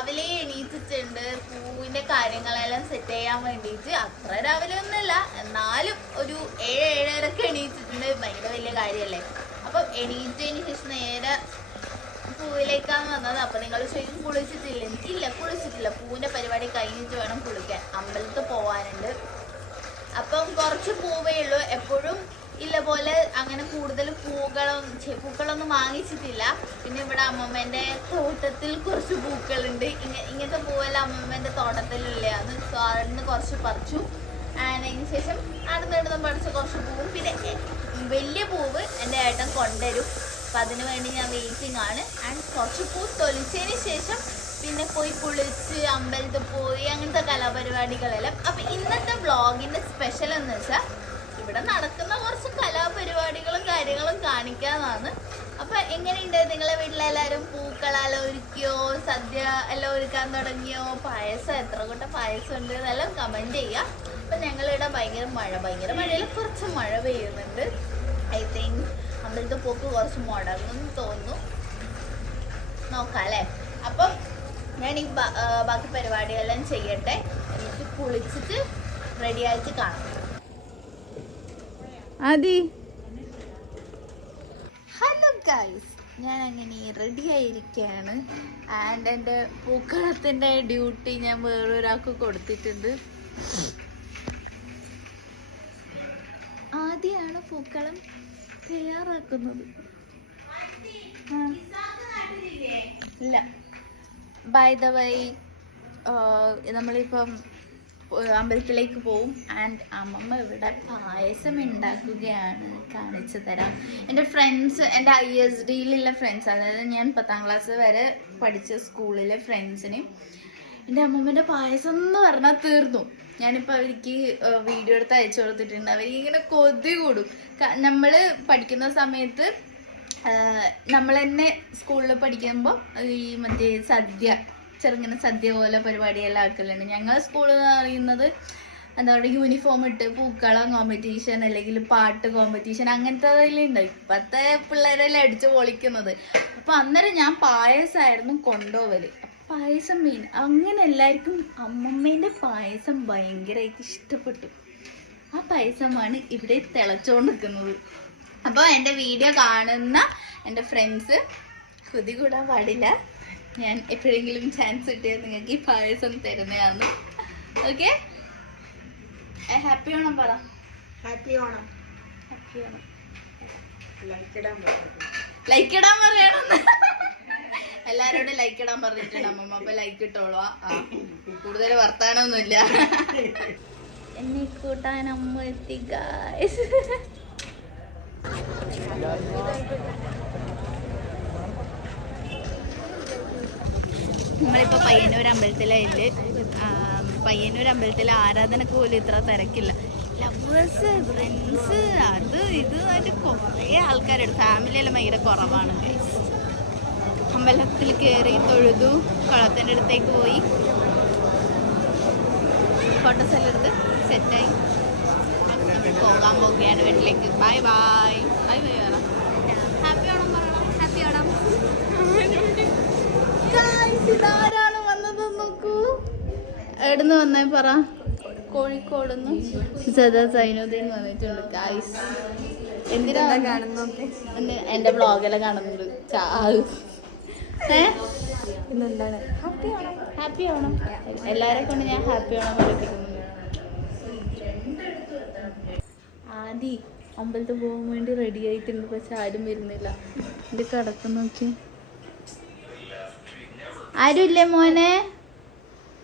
രാവിലെ എണീറ്റിട്ടുണ്ട് പൂവിന്റെ കാര്യങ്ങളെല്ലാം സെറ്റ് ചെയ്യാൻ വേണ്ടിയിട്ട്. അത്ര രാവിലെ ഒന്നുമല്ല, എന്നാലും ഒരു 7-7:30 എണീറ്റിട്ടുണ്ട്. ഭയങ്കര വലിയ കാര്യമല്ലേ. അപ്പം എണീറ്റതിന് ശേഷം നേരെ പൂവിലേക്കാണ് വന്നത്. അപ്പൊ നിങ്ങൾ ശരിക്കും കുളിച്ചിട്ടില്ല? എനിക്കില്ല, കുളിച്ചിട്ടില്ല. പൂവിന്റെ പരിപാടി കഴിഞ്ഞിട്ട് വേണം കുളിക്കാൻ. അമ്പലത്തിൽ പോവാനുണ്ട്. അപ്പം കുറച്ച് പൂവേ ഉള്ളൂ. എപ്പോഴും ഇല്ല പോലെ അങ്ങനെ കൂടുതൽ പൂക്കളൊന്നും വാങ്ങിച്ചിട്ടില്ല. പിന്നെ ഇവിടെ അമ്മമ്മേന്റെ തോട്ടത്തിൽ കുറച്ച് പൂക്കളുണ്ട്. ഇങ്ങനത്തെ പൂവെല്ലാം അമ്മമ്മേന്റെ തോട്ടത്തിലുള്ളതാണ്. സോ അവിടുന്ന് കുറച്ച് പറിച്ചു. അതിന് ശേഷം അടുന്നിടുന്ന് പറിച്ച കുറച്ച് പൂവും പിന്നെ വലിയ പൂവ് എൻ്റെ ഏട്ടൻ കൊണ്ടുവരും. അപ്പം അതിനു വേണ്ടി ഞാൻ വെയിറ്റിംഗ് ആണ്. ആൻഡ് കുറച്ച് പൂ തൊലിച്ചതിന് ശേഷം പിന്നെ പോയി കുളിച്ച് അമ്പലത്തിൽ പോയി അങ്ങനത്തെ കലാപരിപാടികളെല്ലാം. അപ്പം ഇന്നത്തെ വ്ളോഗിൻ്റെ സ്പെഷ്യൽ എന്ന് വെച്ചാൽ ഇവിടെ നടക്കുന്ന കുറച്ച് കലാപരിപാടികളും കാര്യങ്ങളും കാണിക്കാന്നാണ്. അപ്പം എങ്ങനെയുണ്ട് നിങ്ങളെ വീട്ടിലെല്ലാവരും? പൂക്കളെല്ലാം ഒരുക്കിയോ? സദ്യ എല്ലാം ഒരുക്കാൻ തുടങ്ങിയോ? പായസം എത്ര കൂട്ടം പായസം ഉണ്ട് എന്നെല്ലാം കമൻറ്റ് ചെയ്യുക. അപ്പം ഞങ്ങളിവിടെ ഭയങ്കര മഴയിൽ കുറച്ച് മഴ പെയ്യുന്നുണ്ട്. ഐ തിങ്ക് അമ്പലത്തെ പോക്ക് കുറച്ച് മുടങ്ങുമെന്ന് തോന്നുന്നു. നോക്കാം അല്ലേ. അപ്പം ഞാൻ ഈ ബാക്കി പരിപാടികളെല്ലാം ചെയ്യട്ടെ. എനിക്ക് കുളിച്ചിട്ട് റെഡി ആയിട്ട് കാണാം. ഹലോ ഗൈസ്, ഞാൻ അങ്ങനെ റെഡി ആയിരിക്കുകയാണ്. ആൻഡ് എൻ്റെ പൂക്കളത്തിൻ്റെ ഡ്യൂട്ടി ഞാൻ വേറൊരാൾക്ക് കൊടുത്തിട്ടുണ്ട്. ആദ്യമാണ് പൂക്കളം തയ്യാറാക്കുന്നത്. ഇല്ല, ബൈ ദ വൈ നമ്മളിപ്പം അമ്പലത്തിലേക്ക് പോവും. ആൻഡ് അമ്മമ്മ ഇവിടെ പായസം ഉണ്ടാക്കുകയാണ്. കാണിച്ചു തരാം. എൻ്റെ ഫ്രണ്ട്സ്, എൻ്റെ ISDയിലുള്ള ഫ്രണ്ട്സ്, അതായത് ഞാൻ 10ാം ക്ലാസ് വരെ പഠിച്ച സ്കൂളിലെ ഫ്രണ്ട്സിനെയും എൻ്റെ അമ്മമ്മേൻ്റെ പായസം എന്ന് പറഞ്ഞാൽ തീർന്നു. ഞാനിപ്പോൾ അവർക്ക് വീഡിയോ എടുത്ത് അയച്ചു കൊടുത്തിട്ടുണ്ട്. അവരിങ്ങനെ കൊതി കൂടും. നമ്മൾ പഠിക്കുന്ന സമയത്ത് നമ്മൾ തന്നെ സ്കൂളിൽ പഠിക്കുമ്പോൾ ഈ മറ്റേ ചെറുങ്ങനെ സദ്യ പോലെ പരിപാടിയെല്ലാം ആക്കലുണ്ട്. ഞങ്ങളുടെ സ്കൂൾ എന്ന് പറയുന്നത് എന്താ പറയുക, യൂണിഫോം ഇട്ട് പൂക്കളം കോമ്പറ്റീഷൻ അല്ലെങ്കിൽ പാട്ട് കോമ്പറ്റീഷൻ അങ്ങനത്തെ ഉണ്ട്. ഇപ്പോഴത്തെ പിള്ളേരെല്ലാം അടിച്ച് പൊളിക്കുന്നത്. അപ്പോൾ അന്നേരം ഞാൻ പായസമായിരുന്നു കൊണ്ടുപോകല്. പായസം മെയിൻ. അങ്ങനെ എല്ലാവർക്കും അമ്മമ്മേൻ്റെ പായസം ഭയങ്കരമായിട്ട് ഇഷ്ടപ്പെട്ടു. ആ പായസമാണ് ഇവിടെ തിളച്ചുകൊണ്ട് നിൽക്കുന്നത്. അപ്പോൾ എൻ്റെ വീഡിയോ കാണുന്ന എൻ്റെ ഫ്രണ്ട്സ് കൊതി കൂടാൻ പാടില്ല. ഞാൻ എപ്പോഴെങ്കിലും ചാൻസ് കിട്ടിയാൽ നിങ്ങൾക്ക് ഈ പായസം തരുന്നതാണ്. ഓക്കെ, ഹാപ്പി ഓണം പറ. ഹാപ്പി ഓണം. ലൈക്ക് ഇടാൻ പറയണം. എല്ലാരോടും ലൈക്ക് ഇടാൻ പറഞ്ഞിട്ടുണ്ട് അമ്മമ്മ. അപ്പൊ ലൈക്ക് ഇട്ടോളൂ. കൂടുതൽ വർത്താനൊന്നുമില്ല. എന്നെ കൂട്ടാൻ അമ്മ എത്തി ഗായ്സ്. നമ്മളിപ്പോൾ പയ്യന്നൂർ അമ്പലത്തിലായിട്ട്. പയ്യന്നൂർ അമ്പലത്തിലെ ആരാധനക്ക് പോലും ഇത്ര തിരക്കില്ല. ലവേഴ്സ്, ഫ്രണ്ട്സ്, അത് ഇതായിട്ട് കുറേ ആൾക്കാരുണ്ട്. ഫാമിലിയെല്ലാം ഭയങ്കര കുറവാണ് ഗൈസ്. അമ്പലത്തിൽ കയറി തൊഴുതു, കുളത്തിൻ്റെ അടുത്തേക്ക് പോയി ഫോട്ടോസ് എല്ലാം എടുത്ത് സെറ്റായി നമ്മൾ പോകാൻ പോവുകയാണ് വീട്ടിലേക്ക്. Bye bye. ബൈ ബൈ പറ. ഹാപ്പി ഓണം പറയണം. ഹാപ്പി ഓണം. ഇതാരാണ് വന്നത് നോക്കൂ. എവിടുന്ന് വന്നേ പറ. കോഴിക്കോട് സൈനുദ്ദീൻ വന്നിട്ടുണ്ട് ഗൈസ്. എന്തിനാ കാണുന്നത്? എൻ്റെ വ്ളോഗെല്ലാം കാണുന്നുണ്ട്. എന്താണ് ഹാപ്പി ഓണം. എല്ലാവരെ കൊണ്ട് ഞാൻ ഹാപ്പി ഓണം പഠിപ്പിക്കുന്നുണ്ട്. ആദി അമ്പലത്തിൽ പോകാൻ വേണ്ടി റെഡി ആയിട്ടുണ്ട്. പക്ഷെ ആരും വരുന്നില്ല. എൻ്റെ കിടക്കം നോക്കി. ആരുമില്ലേ മോനെ?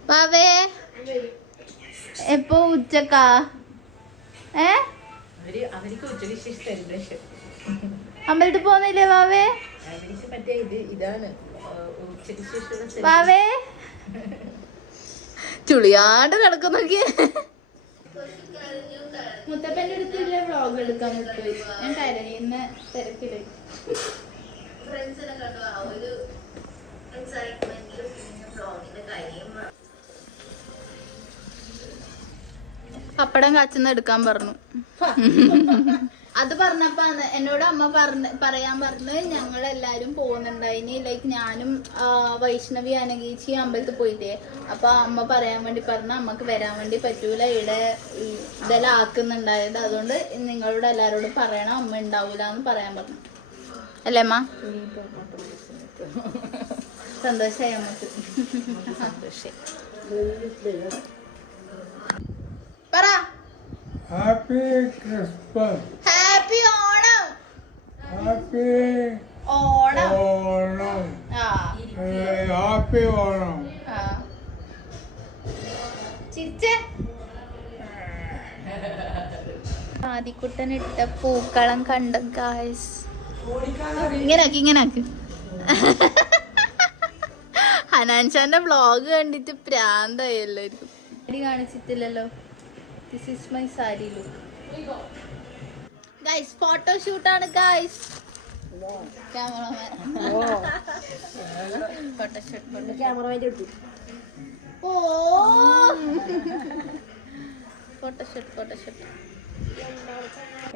ബാവേ എപ്പോ? ഉച്ചക്കാ? അമ്പലത്തിൽ പോകുന്നില്ലേ ബാവേ? ബാവേ ചുളിയാണ്ട് കിടക്കുന്നൊക്കെ. മുത്തപ്പൻ്റെ അടുത്തില്ലേ വ്ളോഗ് എടുക്കാൻ പറ്റുമോ? ഞാൻ കരയുന്ന തിരക്കില്. പപ്പടം കാച്ചുന്ന എടുക്കാൻ പറഞ്ഞു. അത് പറഞ്ഞപ്പോ എന്നോട് അമ്മ പറയാൻ പറഞ്ഞ് ഞങ്ങളെല്ലാരും പോകുന്നുണ്ടായിനി. ലൈക്ക് ഞാനും വൈഷ്ണവി അനഗീച്ചി അമ്പലത്തിൽ പോയിട്ടേ. അപ്പൊ അമ്മ പറയാൻ വേണ്ടി പറഞ്ഞ അമ്മക്ക് വരാൻ വേണ്ടി പറ്റൂല, ഇവിടെ ഇതെല്ലാം ആക്കുന്നുണ്ടായത്, അതുകൊണ്ട് നിങ്ങളോട് എല്ലാരോടും പറയണം, അമ്മ ഉണ്ടാവൂല എന്ന് പറയാൻ പറഞ്ഞു. അല്ലേ അമ്മ? സന്തോഷായി അമ്മക്ക്. സന്തോഷായി. പറ. Happy Christmas. Happy Onam. Happy Onam. Onam. Happy Onam. ചിരിച്ചേ. ആദിക്കുട്ടൻ ഇട്ട പൂക്കളം കണ്ട ഗായ്സ്. ഇങ്ങനാക്ക്. ഹനാൻഷാന്റെ വ്ളോഗ് കണ്ടിട്ട് പ്രാന്തായി എല്ലാവർക്കും. സാരി കാണിച്ചിട്ടില്ലല്ലോ. This is my sari look guys. ഫോട്ടോഷൂട്ടാണ് ഗൈസ്. Cameraman photoshoot. ഓ ഫോട്ടോഷൂട്ട്.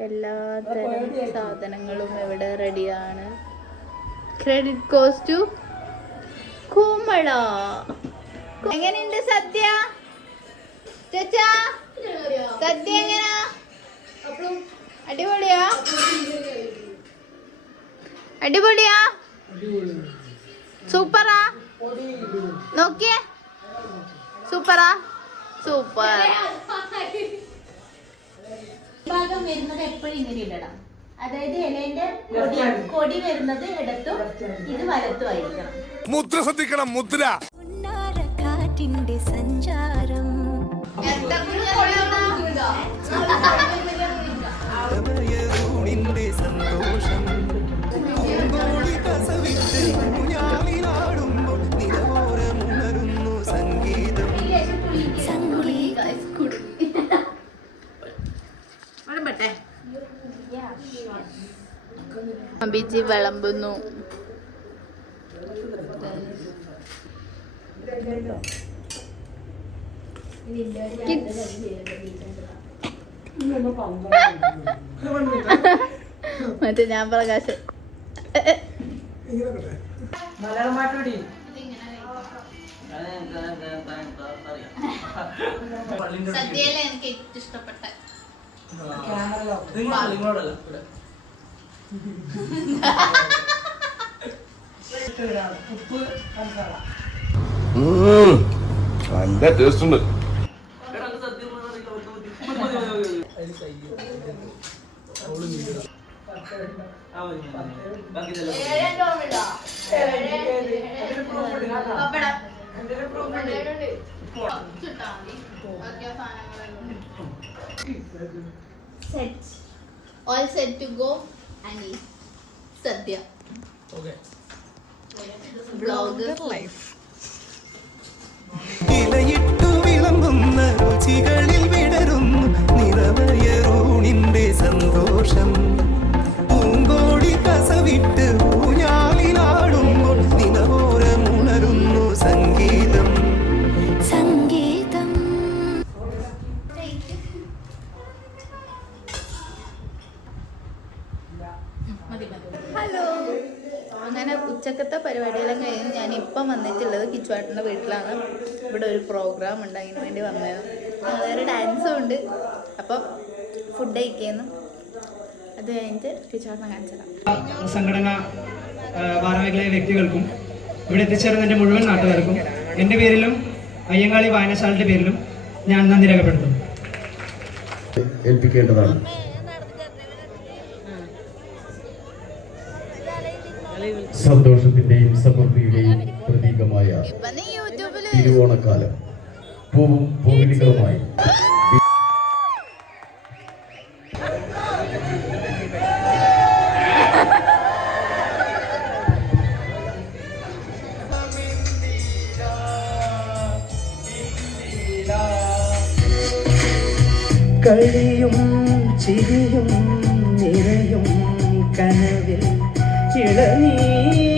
എല്ലാത്തരം സാധനങ്ങളും ഇവിടെ റെഡിയാണ്. ക്രെഡിറ്റ് ഗോസ് ടു കുമള. എങ്ങനെയുണ്ട് സദ്യ? ചേച്ചാ സദ്യ എങ്ങനാ? അടിപൊളിയാ? അടിപൊളിയാ? സൂപ്പറാ? നോക്കിയേ, സൂപ്പറാ? സൂപ്പർ. ഭാഗം വരുന്നത് എപ്പോഴും ഇങ്ങനെ ഇടണം. അതായത് ഇലേന്റെ കൊടി വരുന്നത് ഇടത്തും ഇത് വലത്തും ആയിരിക്കണം. മുദ്ര ശ്രദ്ധിക്കണം, മുദ്ര. കാറ്റിന്റെ സഞ്ചാരം സന്തോഷം സംഗീതം. ബിജി വിളമ്പുന്നു. മറ്റേ ഞാൻ പ്രകാശ് മലയാളം പാട്ട്. സദ്യയിലെ എനിക്ക് ഏറ്റവും ഇഷ്ടപ്പെട്ട നല്ല ടേസ്റ്റ് ഉണ്ട്. all set to go and eat sadhya. Okay. Vlogger life. ഇലയിട്ടു വിളമ്പുന്ന രുചികളിൽ വിടരുന്നു നിറവയറൂണിന്റെ സന്തോഷം. പൂങ്കോടി കസവിട്ട് ഊഞ്ഞാലിലാടുമ്പോൾ നിലവോരമുണരുന്നു സംഗീതം. ഹലോ. അങ്ങനെ ഉച്ചക്കത്തെ പരിപാടിയെല്ലാം കഴിഞ്ഞ് ഞാൻ ഇപ്പം വന്നിട്ടുള്ളത് കിച്ചുവാട്ടൻ്റെ വീട്ടിലാണ്. ഇവിടെ ഒരു പ്രോഗ്രാം ഉണ്ട്, അതിന് വേണ്ടി വന്നത്. വേറെ ഡാൻസും ഉണ്ട്. അപ്പം ഫുഡ് കഴിക്കുന്നു. അത് കഴിഞ്ഞിട്ട് കിച്ചുവാട്ടനെ കാണിച്ചതാണ്. സംഘടന ഭാരവാഹികളായ വ്യക്തികൾക്കും ഇവിടെ എത്തിച്ചേർന്ന എൻ്റെ മുഴുവൻ നാട്ടുകാർക്കും എൻ്റെ പേരിലും അയ്യങ്കാളി വായനശാലയുടെ പേരിലും ഞാൻ നന്ദി രേഖപ്പെടുത്തുന്നു. ഏൽപ്പിക്കേണ്ടതാണ്. സന്തോഷത്തിന്റെയും സമൃദ്ധിയുടെയും പ്രതീകമായ തിരുവോണക്കാലം പൂവും പൂവിളികളുമായി കളിയും ചിരിയും നിറയും കനവിൽ ഇളനീ